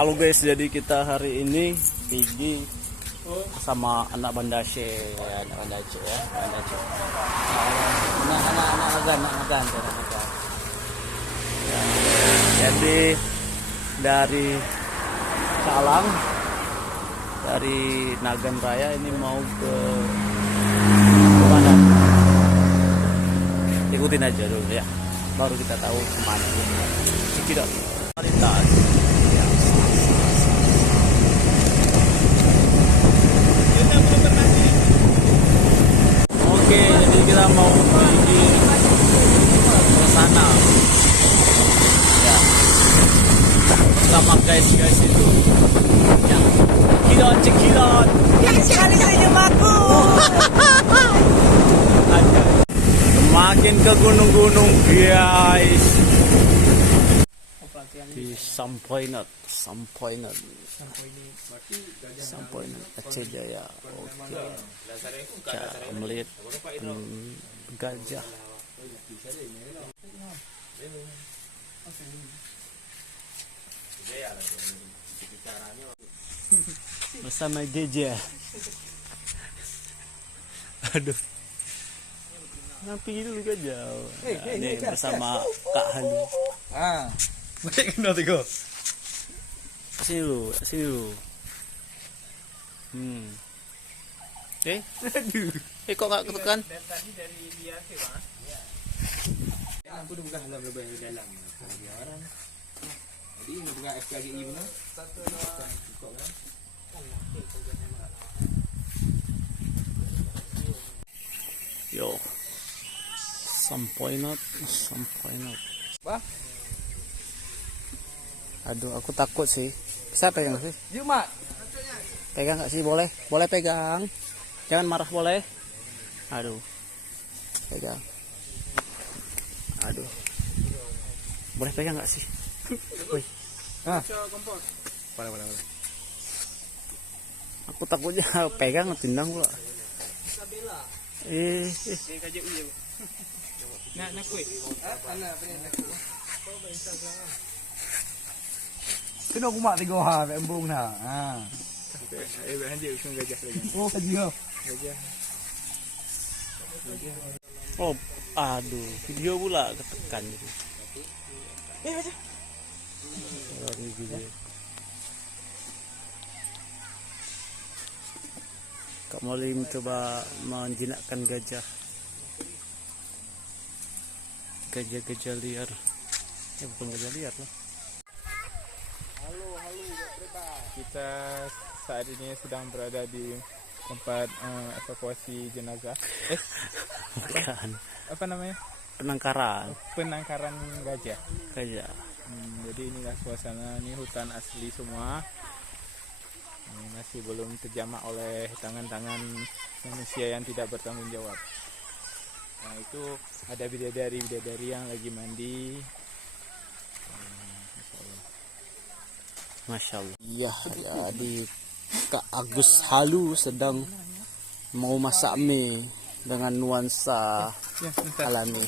Halo guys, jadi kita hari ini pergi sama anak Bandace ya, anak Bandace ya, Bandace. Anak agan. Ya. Jadi dari Calang, dari Nagan Raya ini mau ke mana? Ikutin aja dulu ya, baru kita tahu kemana. Cekidot. Kualitas. Oke, jadi kita mau pergi ke sana. Ya. Sama guys itu. Ya. Cekidot. Yang sekali senyum aku. Semakin ke gunung-gunung guys. Di Sampoinat Aceh Jaya. Oke. Cara melihat gajah. Bersama gajah. Aduh. Ngapain dulu gajah. Ini bersama Kak Halu. Balik kena tiga. Sini dulu. Kok nggak ketekan? Tadi dari dia ke bang. Aku udah buka halam lebih dalam. Orang. Jadi ini buka FKGI benar. Satu cukup kan? Yo. Sampoinat. Bah. Aduh, aku takut sih. Bisa pegang sih? Yuk, Mak. Pegang nggak sih? Boleh pegang. Jangan marah boleh. Aduh. Pegang. Aduh. Boleh pegang nggak sih? Wih. Boleh. Aku takutnya pegang tendang pula. Nak kuih. Kena aku mak tiga ha, embung dah. Anjir usung gajah lagi. Oh, gajah. Oh, aduh, video pula ketekan gitu. Video. Kak Molly mencoba menjinakkan gajah liar. Bukan gajah liar lah. Kita saat ini sedang berada di tempat evakuasi jenazah. Bukan. Apa namanya? Penangkaran gajah. Jadi inilah suasana, ini hutan asli semua. Ini masih belum terjamak oleh tangan-tangan manusia yang tidak bertanggung jawab. Nah, itu ada bidadari yang lagi mandi. Masya Allah. Iya, jadi Kak Agus Halu sedang mau masak mie dengan nuansa alami.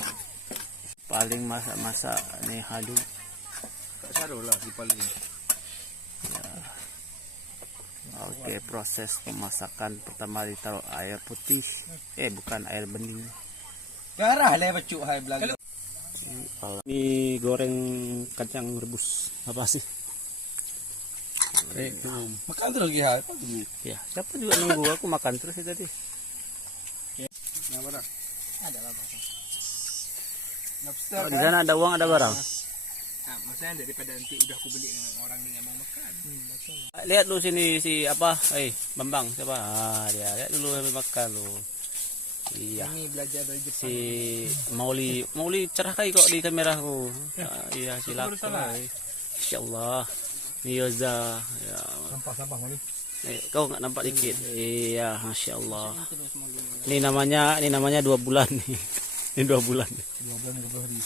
Paling masak nih Halu. Sarulah di paling. Ya. Oke, proses pemasakan pertama ditaruh air putih. Bukan air bening. Garah lah bacuk hai belaga. Ini goreng kacang rebus. Apa sih? Makan terus lagi hai. Ya, siapa juga nunggu aku makan terus ya tadi. Apa dah? Ada lah bahasa. Oh, di sana ada uang, ada barang. Maksudnya daripada nanti udah aku beli dengan orang yang mau makan. Lihat lu sini si apa? Bambang siapa? Dia lihat dulu sambil makan lu. Iya. Ini belajar dari Jepang. Si Mauli cerah kali kok di kameraku. Iya, silakan. Insyaallah. Yoza. Ya. Sampah Moli. Kau nggak nampak dikit. Iya, Masya Allah. Ini namanya 2 bulan nih. Ini 2 bulan. 2 bulan 20 hari.